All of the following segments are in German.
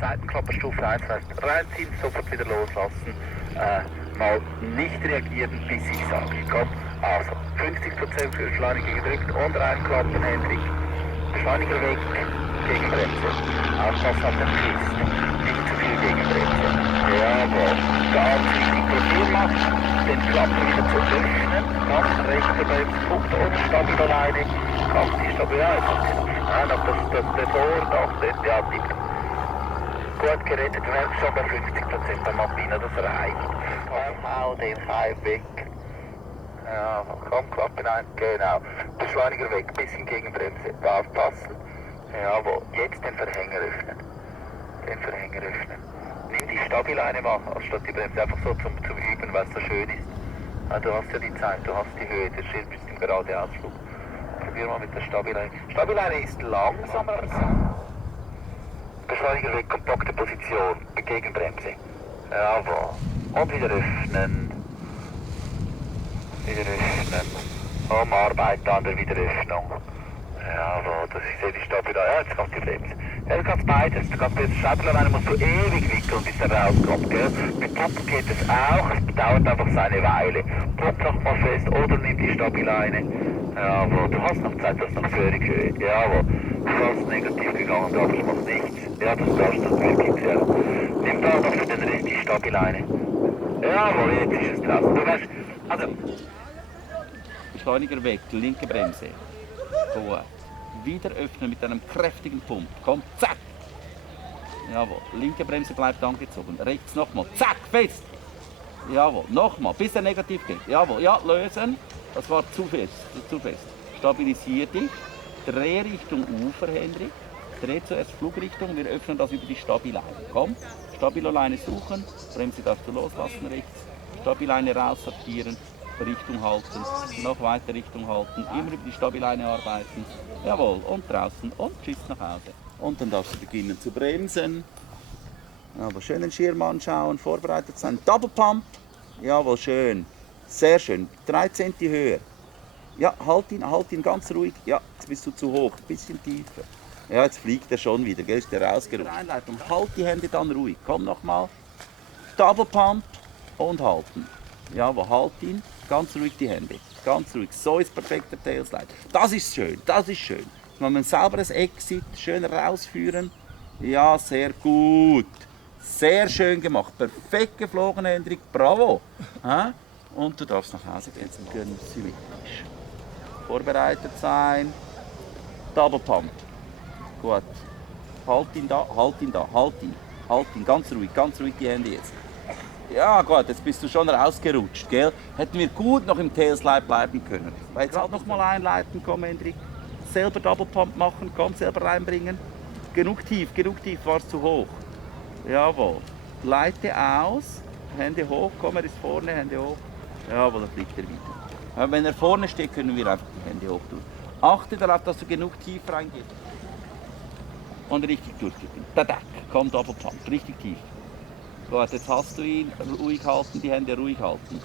Seitenklapperstufe 1 heißt reinziehen, sofort wieder loslassen. Mal nicht reagieren, bis ich sage. Komm, also 50% für Beschleuniger gedrückt und reinklappen, Hendrik. Beschleuniger weg, Gegenbremse. Aufpassen auf den Twist. Nicht zu viel Gegenbremse. Jawohl. Ganz wichtig, Profil macht. Den Klapper wieder zu öffnen. Ganz rechter Bremspunkt und Stabileine. Kannst die Stabilität. Nein, das Tresor, ja, nicht. Gut gerettet, wir haben schon bei 50% am Alpina, das reicht. Hau den Keim weg. Ja, komm, Klappe ein, genau. Beschleuniger weg, bisschen Gegenbremse, aufpassen. Jawohl, jetzt den Verhänger öffnen. Den Verhänger öffnen. Nimm die Stabileine mal, anstatt die Bremse, einfach so zum Üben, weil es so schön ist. Ja, du hast ja die Zeit, du hast die Höhe, der Schild bist im Geradeausflug. Probier mal mit der Stabileine. Stabileine ist langsamer als Beschleuniger weg, kompakte Position, Gegenbremse. Jawohl. Und wieder öffnen. Wieder öffnen. Arbeiten an der Wiederöffnung. Jawohl, das ist die Stabileine. Ja, jetzt kommt die Bremse. Ja, du kannst beides. Du kannst jetzt Stabileine, musst du ewig wickeln, bis er rauskommt, gell? Mit Pumpen geht es auch, es dauert einfach seine Weile. Pump nochmal fest oder nimm die Stabileine. Jawohl, du hast noch Zeit, du hast noch völlig Höhe. Jawohl, fast negativ gegangen, aber ich mach nichts. Ja, das darfst du wirklich, ja. Nimm da noch für den Rest die Stabileine. Jawohl, jetzt ist es draußen. Du weißt, also... Beschleuniger weg, linke Bremse. Gut. Wieder öffnen mit einem kräftigen Pump. Komm, zack! Jawohl, linke Bremse bleibt angezogen. Rechts nochmal, zack, fest! Jawohl, nochmal, bis er negativ geht. Jawohl, ja, lösen. Das war zu fest, zu fest. Stabilisier dich. Dreh Richtung Ufer, Hendrik. Dreh zuerst Flugrichtung. Wir öffnen das über die Stabileine. Komm, Stabileine suchen. Bremse darfst du loslassen rechts. Stabileine raussortieren. Richtung halten. Noch weiter Richtung halten. Immer über die Stabileine arbeiten. Jawohl, und draußen. Und tschüss nach Hause. Und dann darfst du beginnen zu bremsen. Aber schön den Schirm anschauen, vorbereitet sein. Double Pump. Jawohl, schön. Sehr schön. 3 cm höher. Ja, halt ihn ganz ruhig. Ja, jetzt bist du zu hoch. Ein bisschen tiefer. Ja, jetzt fliegt er schon wieder. Gell? Ist der rausgerutscht. Einleitung. Halt die Hände dann ruhig. Komm nochmal. Double Pump und halten. Jawohl, halt ihn. Ganz ruhig die Hände. Ganz ruhig. So ist perfekter Tailslide. Das ist schön. Das ist schön. Wenn man ein sauberes Exit schön rausführen. Ja, sehr gut. Sehr schön gemacht. Perfekt geflogen, Hendrik. Bravo. Ha? Und du darfst nach Hause gehen. Schön symmetrisch. Vorbereitet sein. Double Pump. Gut. Halt ihn da, halt ihn da, halt ihn. Halt ihn. Ganz ruhig die Hände jetzt. Ja gut, jetzt bist du schon rausgerutscht, gell? Hätten wir gut noch im Tailslide bleiben können. Jetzt halt noch mal einleiten, komm Hendrik. Selber Double Pump machen, komm, selber reinbringen. Genug tief, war's zu hoch. Jawohl. Leite aus, Hände hoch, komm, er ist vorne, Hände hoch. Jawohl, dann fliegt er wieder. Wenn er vorne steht, können wir einfach die Hände hoch tun. Achte darauf, dass du genug tief reingehst. Und richtig durchgehen. Tadak, komm, Double Pump, richtig tief. Gut, jetzt hast du ihn, ruhig halten, die Hände ruhig halten.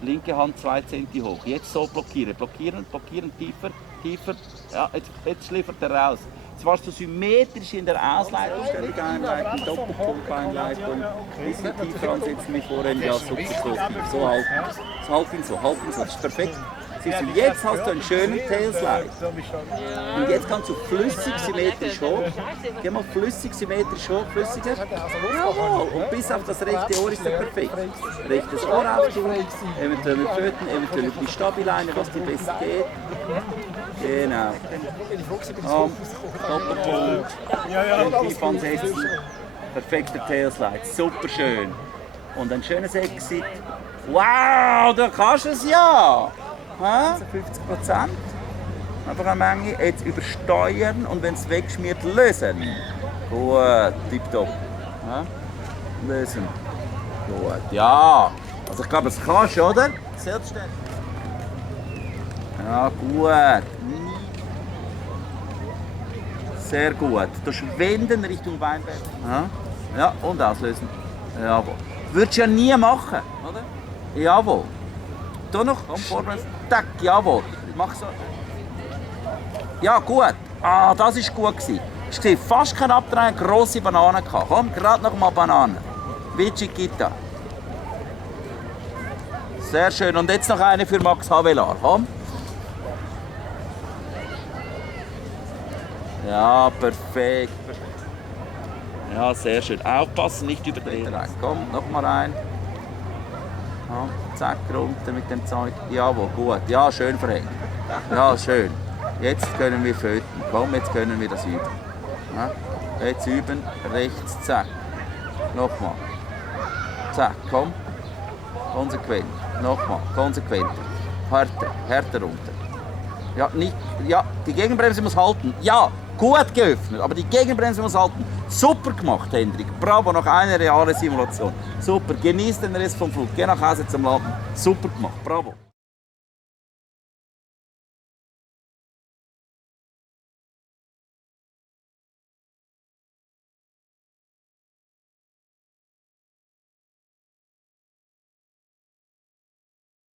Linke Hand 2 cm hoch. Jetzt so blockieren, tiefer. Ja, jetzt schliffert er raus. Jetzt warst du symmetrisch in der Ausleitung. Ständig einleiten, Doppelpump-Einleitung. Ein bisschen tiefer ansetzen wie vorhin. Ja, super, so tief. So halten. Halt ihn so, das ist perfekt. Siehst du, jetzt hast du einen schönen Tailslide. Und jetzt kannst du flüssig symmetrisch hoch. Geh mal flüssig symmetrisch hoch, flüssiger. Jawohl. Und bis auf das rechte Ohr ist er perfekt. Rechtes Ohr auftun, eventuell mit Föten, eventuell mit die Stabileine, was dir besser geht. Genau. Doppelpunkt. Schön tief ansetzen. Perfekter Tailslide. Super schön. Und ein schönes Exit. Wow, du kannst es ja! 50%. Einfach eine Menge. Jetzt übersteuern und wenn es wegschmiert, lösen. Gut, tipptopp. Lösen. Gut, ja. Also ich glaube, das kannst du, oder? Selbstständig. Ja, gut. Sehr gut. Das Wenden Richtung Weinberg. Ja, und auslösen. Jawohl. Würdest du ja nie machen, oder? Jawohl. Da noch, komm, vorwärts. Tack, jawohl. Mach so. Ja, gut. Das war gut. Hast du fast kein Abdrehen, grosse Bananen gehabt. Komm, gerade noch mal Bananen. Wie Chiquita. Sehr schön. Und jetzt noch eine für Max Havelaar. Komm. Ja, perfekt. Ja, sehr schön. Aufpassen, nicht überdrehen. Komm, noch mal rein. Ja, zack, runter mit dem Zeug. Jawohl, gut. Ja, schön verhängt. Ja, schön. Jetzt können wir föten. Komm, jetzt können wir das üben. Ja, jetzt üben. Rechts, zack. Nochmal. Zack, komm. Konsequent. Nochmal. Konsequent. Härter, härter runter. Ja, nicht, ja, die Gegenbremse muss halten. Ja, gut geöffnet, aber die Gegenbremse muss halten. Super gemacht, Hendrik. Bravo, noch eine reale Simulation. Super, genieß den Rest vom Flug. Geh nach Hause zum Laden. Super gemacht, bravo.